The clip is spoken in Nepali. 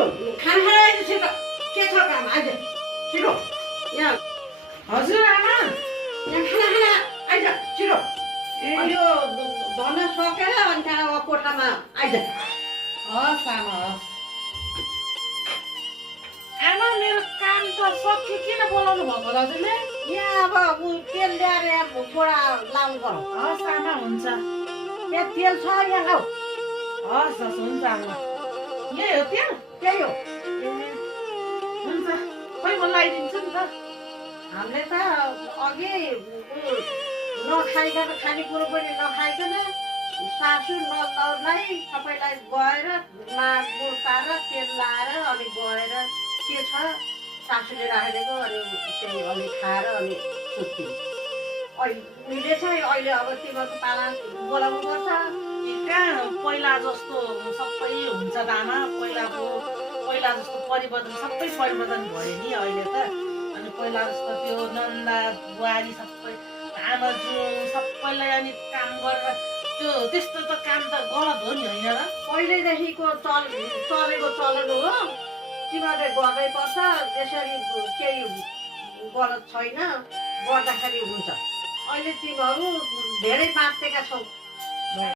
खाना खाएर आइज छिटो के छ काम आइज छिटो यहाँ हजुर आमा यहाँ खाना खाना आइज छिटो यो धन सकेर अनि त्यहाँ कोठामा आइज हस् आमा हस् आमा मेरो काम त सक्यो किन बोलाउनु भएको हजुरले यहाँ अब ऊ तेल ल्याएर यहाँ बोरा लाउनु पर्यो हस् आमा हुन्छ यहाँ तेल छ यहाँ लाऊ हस् हस् हुन्छ आमा यही हो त्यो त्यही हो हुन्छ खै म लगाइदिन्छु नि त हामीले त अघि नखाइकन खानेकुरो पनि नखाइकन सासु नलाई सबैलाई गएर माडमुड पारेर तेल लाएर अनि गएर के छ सासूले राखिदिएको अनि त्यही अलि खाएर अनि सुत्थ्यौँ अहिले चाहिँ अहिले अब तिमीहरूको पाला बोलाउनु पर्छ कहाँ पहिला जस्तो सबै हुन्छ त आमा पहिला जस्तो परिवर्तन सबै परिवर्तन भयो नि अहिले त अनि पहिला जस्तो त्यो नन्दा बुहारी सबै आमा जुन सबैलाई अनि काम गरेर त्यो त्यस्तो त काम त गलत हो नि होइन र पहिल्यैदेखिको चलेको चलन हो तिमीहरूले गर्नै पर्छ त्यसरी केही गलत छैन गर्दाखेरि हुन्छ अहिले तिमीहरू धेरै बाँचेका छौ